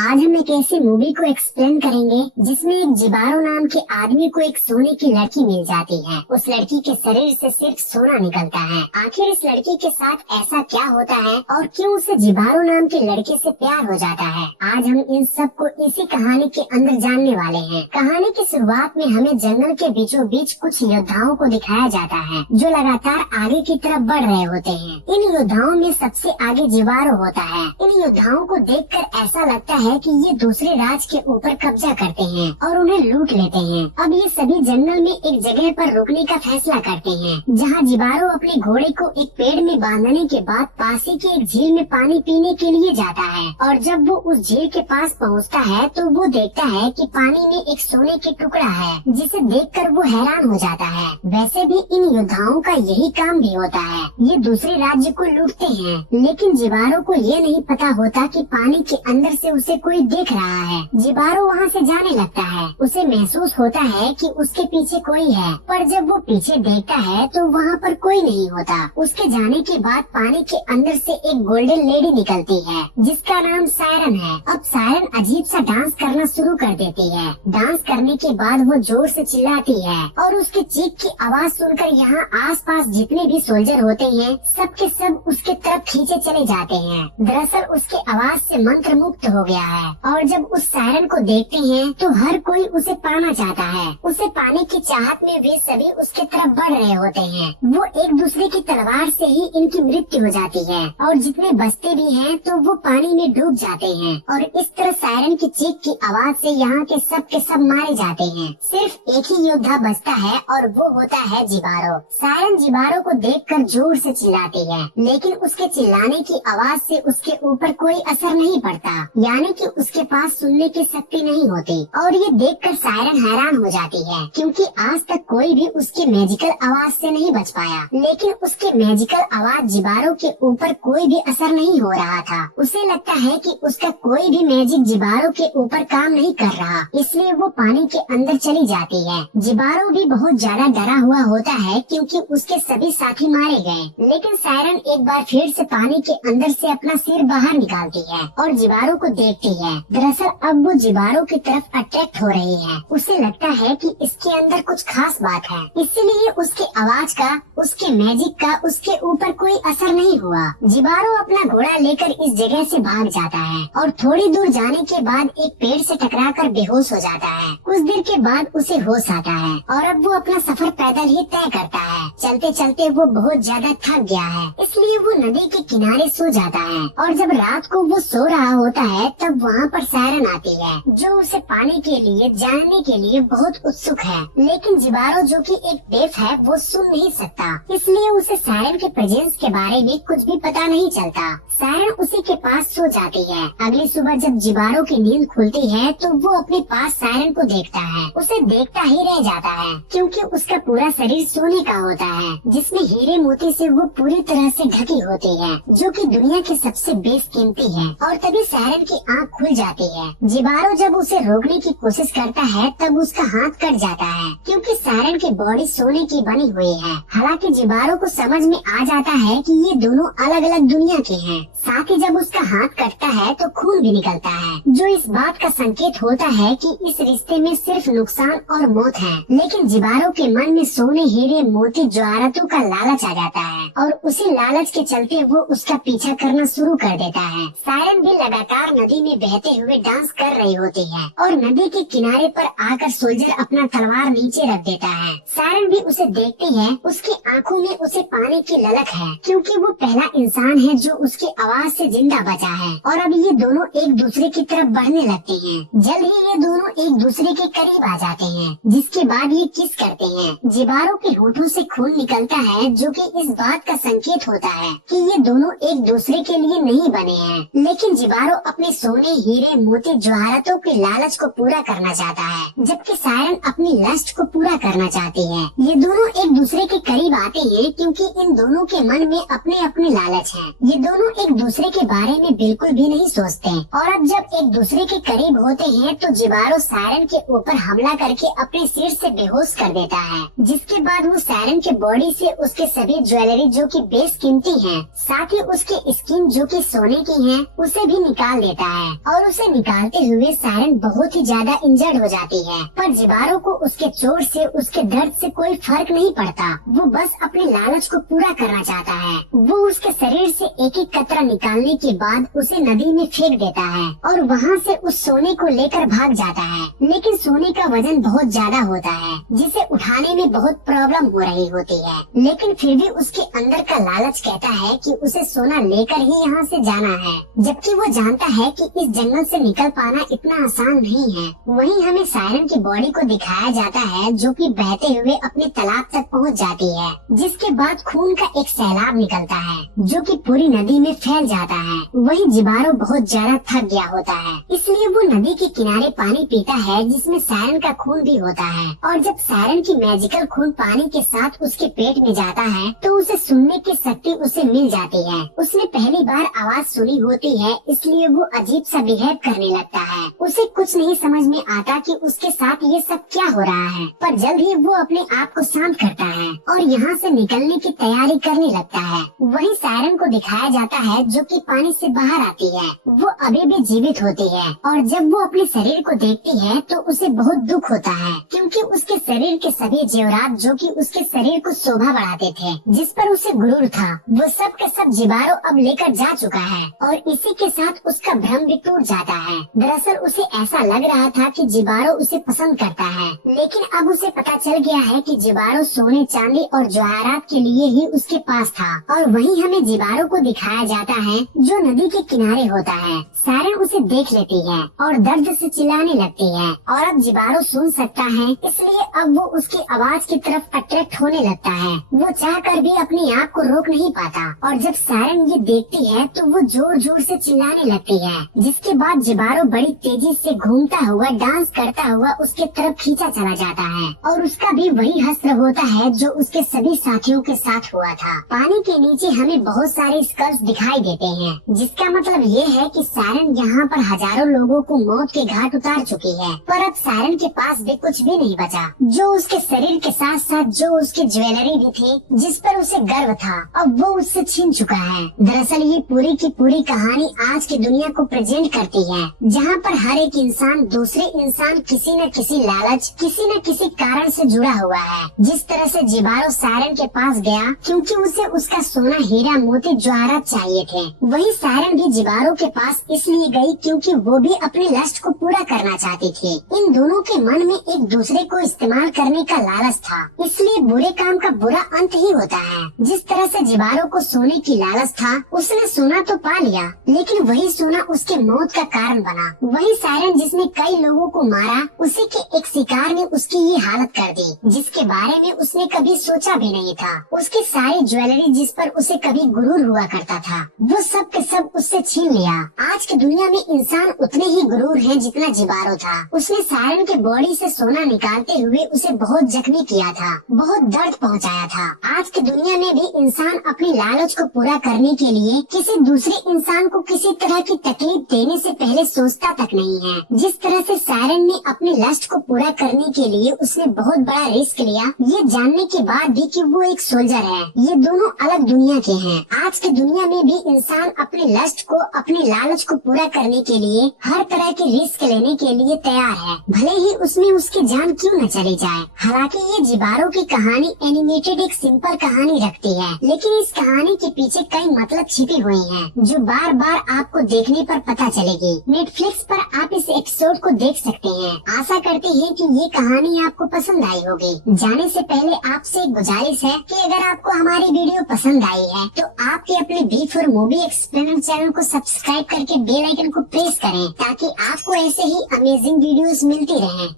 आज हम एक ऐसी मूवी को एक्सप्लेन करेंगे जिसमें एक जिबारो नाम के आदमी को एक सोने की लड़की मिल जाती है। उस लड़की के शरीर से सिर्फ सोना निकलता है। आखिर इस लड़की के साथ ऐसा क्या होता है और क्यों उसे जिबारो नाम के लड़के से प्यार हो जाता है, आज हम इन सब को इसी कहानी के अंदर जानने वाले हैं। कहानी की शुरुआत में हमें जंगल के बीचों बीच कुछ योद्धाओं को दिखाया जाता है जो लगातार आगे की तरफ बढ़ रहे होते हैं। इन योद्धाओं में सबसे आगे जिबारो होता है। इन योद्धाओं को देखकर ऐसा लगता है कि ये दूसरे राज के ऊपर कब्जा करते हैं और उन्हें लूट लेते हैं। अब ये सभी जंगल में एक जगह पर रुकने का फैसला करते हैं जहाँ जिबारो अपने घोड़े को एक पेड़ में बांधने के बाद पास ही की एक झील में पानी पीने के लिए जाता है। और जब वो उस झील के पास पहुँचता है तो वो देखता है कि पानी में एक सोने की टुकड़ा है जिसे देखकर वो हैरान हो जाता है। वैसे भी इन योद्धाओं का यही काम भी होता है, ये दूसरे राज्य को लूटते हैं। लेकिन जिबारो को ये नहीं पता होता कि पानी के अंदर से उसे कोई देख रहा है। जिबारो वहाँ से जाने लगता है। उसे महसूस होता है कि उसके पीछे कोई है, पर जब वो पीछे देखता है तो वहाँ पर कोई नहीं होता। उसके जाने के बाद पानी के अंदर से एक गोल्डन लेडी निकलती है जिसका नाम सायरन है। अब सायरन अजीब सा डांस करना शुरू कर देती है। डांस करने के बाद वो जोर से चिल्लाती है और उसकी चीख की आवाज सुनकर यहाँ आसपास जितने भी सोल्जर होते हैं सब के सब उसके तरफ खींचे चले जाते हैं। दरअसल उसके आवाज से मंत्र मुक्त हो गया है और जब उस सायरन को देखते हैं तो हर कोई उसे पाना चाहता है। उसे पाने की चाहत में वे सभी उसके तरफ बढ़ रहे होते हैं। वो एक दूसरे की तलवार से ही इनकी मृत्यु हो जाती है और जितने बचते भी हैं तो वो पानी में डूब जाते हैं। और इस तरह सायरन की चीख की आवाज से यहाँ के सब मारे जाते हैं। सिर्फ एक ही योद्धा बचता है और वो होता है जिबारो। सायरन जिबारो को देखकर जोर से चिल्लाती है, लेकिन उसके चिल्लाने की आवाज से उसके ऊपर कोई असर नहीं पड़ता, यानी कि उसके पास सुनने की शक्ति नहीं होती। और ये देखकर सायरन हैरान हो जाती है क्योंकि आज तक कोई भी उसकी मैजिकल आवाज से नहीं बच पाया। लेकिन उसके मैजिकल आवाज जिबारो के ऊपर कोई भी असर नहीं हो रहा था। उसे लगता है कि उसका कोई भी मैजिक जिबारो के ऊपर काम नहीं कर रहा, इसलिए वो पानी के अंदर चली जाती है। जिबारो भी बहुत ज्यादा डरा हुआ होता है क्योंकि उसके सभी साथी मारे गए। लेकिन सायरन एक बार फिर से पानी के अंदर से अपना सिर बाहर निकालती है और जिबारो को देखती है। दरअसल अब वो जिबारो की तरफ अट्रैक्ट हो रही है। उसे लगता है कि इसके अंदर कुछ खास बात है, इसीलिए उसके आवाज का, उसके मैजिक का उसके ऊपर कोई असर नहीं हुआ। जिबारो अपना घोड़ा लेकर इस जगह से भाग जाता है और थोड़ी दूर जाने के बाद एक पेड़ से टकराकर बेहोश हो जाता है। कुछ देर के बाद उसे होश आता है और अब वो अपना सफर पैदल ही तय करता है। चलते चलते वो बहुत ज्यादा थक गया है, इसलिए वो नदी के किनारे सो जाता है। और जब रात को वो सो रहा होता है तब वहाँ पर सायरन आती है जो उसे पाने के लिए, जानने के लिए बहुत उत्सुक है। लेकिन जिबारो जो कि एक डेफ है वो सुन नहीं सकता, इसलिए उसे सायरन के प्रेजेंस के बारे में कुछ भी पता नहीं चलता। सायरन उसी के पास सो जाती है। अगली सुबह जब जिबारो की नींद खुलती है तो वो अपने पास सायरन को देखता है। उसे देखता ही रह जाता है क्योंकि उसका पूरा शरीर सोने का होता है जिसमें हीरे मोती से वो पूरी तरह से ढकी होती है, जो कि दुनिया की सबसे बेशकीमती है। और तभी सायरन की आंख खुल जाती है। जिबारो जब उसे रोकने की कोशिश करता है तब उसका हाथ कट जाता है क्योंकि सायरन की बॉडी सोने की बनी हुई है। हालांकि जिबारो को समझ में आ जाता है कि ये दोनों अलग अलग दुनिया के हैं। साथ ही जब उसका हाथ कटता है तो खून भी निकलता है, जो इस बात का संकेत होता है कि इस रिश्ते में सिर्फ नुकसान और मौत है। लेकिन जिबारो के मन में सोने, हीरे, मोती, जवाहरातों का लालच आ जाता है और उसी लालच के चलते वो उसका पीछा करना शुरू कर देता है। सायरन भी लगातार नदी में बहते हुए डांस कर रही होती है और नदी के किनारे पर आकर सोल्जर अपना तलवार नीचे रख देता है। सायरन भी उसे देखती है। उसकी आंखों में उसे पाने की ललक है क्योंकि वो पहला इंसान है जो उसकी आवाज से जिंदा बचा है। और अब ये दोनों एक दूसरे की तरफ बढ़ने लगते हैं। जल्द ही ये दोनों एक दूसरे के करीब आ जाते हैं, जिसके बाद ये किस करते हैं। जिबारो के होठों से खून निकलता है जो कि इस बात का संकेत होता है कि ये दोनों एक दूसरे के लिए नहीं बने हैं। लेकिन जिबारो अपने सोने, हीरे, मोती, जवाहरातों के लालच को पूरा करना चाहता है, जबकि सायरन अपनी लस्ट को पूरा करना चाहती है। ये दोनों एक दूसरे के करीब आते हैं क्योंकि इन दोनों के मन में अपने अपने लालच है। ये दोनों एक दूसरे के बारे में बिल्कुल भी नहीं सोचते। और अब जब एक दूसरे के करीब होते हैं तो जिबारो सायरन के ऊपर हमला करके अपने सिर से बेहोश कर देता है, जिसके बाद वो सायरन के बॉडी से उसके सभी ज्वेलरी जो कि बेशकीमती हैं, साथ ही उसके स्किन जो कि सोने की हैं, उसे भी निकाल देता है। और उसे निकालते हुए सायरन बहुत ही ज्यादा इंजर्ड हो जाती है। पर जिबारो को उसके चोट से, उसके दर्द से कोई फर्क नहीं पड़ता। वो बस अपने लालच को पूरा करना चाहता है। वो उसके शरीर से एक एक कतरा निकालने के बाद उसे नदी में फेंक देता है और वहाँ से उस सोने को लेकर भाग जाता है। लेकिन सोने का वजन बहुत ज्यादा होता है, जिसे उठाने में बहुत प्रॉब्लम हो रही होती है। लेकिन फिर भी उसके अंदर का लालच कहता है कि उसे सोना लेकर ही यहाँ से जाना है, जबकि वो जानता है कि इस जंगल से निकल पाना इतना आसान नहीं है। वहीं हमें सायरन की बॉडी को दिखाया जाता है, जो कि बहते हुए अपने तालाब तक पहुँच जाती है, जिसके बाद खून का एक सैलाब निकलता है, जो कि पूरी नदी में फैल जाता है। वहीं जिबारो बहुत ज्यादा थक गया होता है, इसलिए वो नदी के किनारे पानी पीता है, जिसमें सायरन का खून भी होता है। और जब सायरन की मैजिकल खून पानी के साथ उसके पेट में जाता है, तो उसे सुनने की शक्ति उसे मिल जाती है। उसने पहली बार आवाज सुनी होती है, इसलिए वो अजीब सा बिहेव करने लगता है। उसे कुछ नहीं समझ में आता कि उसके साथ ये सब क्या हो रहा है, पर जल्द ही वो अपने आप को शांत करता है और यहाँ से निकलने की तैयारी करने लगता है। वहीं सायरन को दिखाया जाता है, जो कि पानी से बाहर आती है। वो अभी भी जीवित होती है और जब वो अपने शरीर को देखती है तो उसे बहुत दुख होता है, क्योंकि उसके शरीर के सभी जेवरात, जो कि उसके शरीर को शोभा बढ़ाते थे, जिस पर उसे गुरूर था, वो सब के सब जिबारो अब लेकर जा चुका है और इसी के साथ उसका भ्रम भी टूट जाता है। दरअसल उसे ऐसा लग रहा था कि जिबारो उसे पसंद करता है, लेकिन अब उसे पता चल गया है कि जिबारो सोने, चांदी और जवाहरात के लिए ही उसके पास था। और वहीं हमें जिबारो को दिखाया जाता है, जो नदी के किनारे होता है। सायरन उसे देख लेती है और दर्द से चिल्लाने लगती है और अब जिबारो सुन सकता है, इसलिए अब वो उसकी आवाज की तरफ अट्रैक्ट होने लगता है। वो चाहकर भी अपने आप को रोक नहीं पाता और जब सायरन ये देखती है तो वो जोर जोर से चिल्लाने लगती है, जिसके बाद जिबारो बड़ी तेजी से घूमता हुआ, डांस करता हुआ उसके तरफ खींचा चला जाता है और उसका भी वही हश्र होता है जो उसके सभी साथियों के साथ हुआ था। पानी के नीचे हमें बहुत सारे स्कल्स दिखाई देते हैं, जिसका मतलब ये है कि सायरन यहाँ पर हजारों लोगों को मौत के घाट उतार चुकी है। पर अब सायरन के पास भी कुछ भी नहीं बचा। जो उसके शरीर के साथ साथ जो उसकी ज्वेलरी भी थी, जिस पर उसे गर्व था, अब वो उससे छीन चुका है। दरअसल ये पूरी की पूरी कहानी आज की दुनिया को प्रेजेंट करती है, जहाँ पर हर एक इंसान दूसरे इंसान किसी न किसी लालच, किसी न किसी कारण से जुड़ा हुआ है। जिस तरह से जिबारो सायरन के पास गया क्योंकि उसे उसका सोना, हीरा, मोती, जवाहरात चाहिए थे, वही सायरन भी जिबारो के पास इसलिए गई क्योंकि वो भी अपने लस्ट को पूरा करना चाहती थी। इन दोनों के मन में एक दूसरे को इस्तेमाल करने का लालच था, इसलिए बुरे काम का बुरा अंत ही होता है। जिस तरह से जिबारो को सोने की लालच था, उसने सोना तो पा लिया, लेकिन वही सोना उसके मौत का कारण बना। वही सायरन जिसने कई लोगों को मारा, उसी के एक शिकार ने उसकी ये हालत कर दी, जिसके बारे में उसने कभी सोचा भी नहीं था। उसकी सारी ज्वेलरी, जिस पर उसे कभी गुरूर हुआ करता था, वो सब के सब उससे छीन लिया। आज की दुनिया में इंसान उतने ही गुरूर हैं जितना जिबारो था। उसने सायरन के बॉडी से सोना निकालते हुए उसे बहुत जख्मी किया था, बहुत दर्द पहुंचाया था। आज की दुनिया में भी इंसान अपनी लालच को पूरा करने के लिए किसी दूसरे इंसान को किसी तरह की तकलीफ देने से पहले सोचता तक नहीं है। जिस तरह से सायरन ने अपने लस्ट को पूरा करने के लिए उसने बहुत बड़ा रिस्क लिया, ये जानने के बाद भी कि वो एक सोल्जर है। ये दोनों अलग दुनिया के हैं। आज की दुनिया में भी इंसान अपने लस्ट को, अपने लालच को पूरा करने के लिए हर तरह के रिस्क लेने के लिए तैयार है, भले ही उसमें उसकी जान क्यों न चली जाए। हालांकि ये जिबारो की कहानी एनिमेटेड एक सिंपल कहानी रखती है, लेकिन इस कहानी के पीछे कई मतलब छिपी हुई हैं, जो बार बार आपको देखने पर पता चलेगी। नेटफ्लिक्स पर आप इस एपिसोड को देख सकते हैं। आशा करते हैं कि ये कहानी आपको पसंद आई होगी। जाने से पहले आपसे एक गुजारिश है कि अगर आपको हमारी वीडियो पसंद आई है तो आपके अपने B4 मूवी एक्सप्लेनर चैनल को सब्सक्राइब करके बेल आइकन को प्रेस करें, ताकि आपको ऐसे ही अमेजिंग वीडियोस मिलती रहें।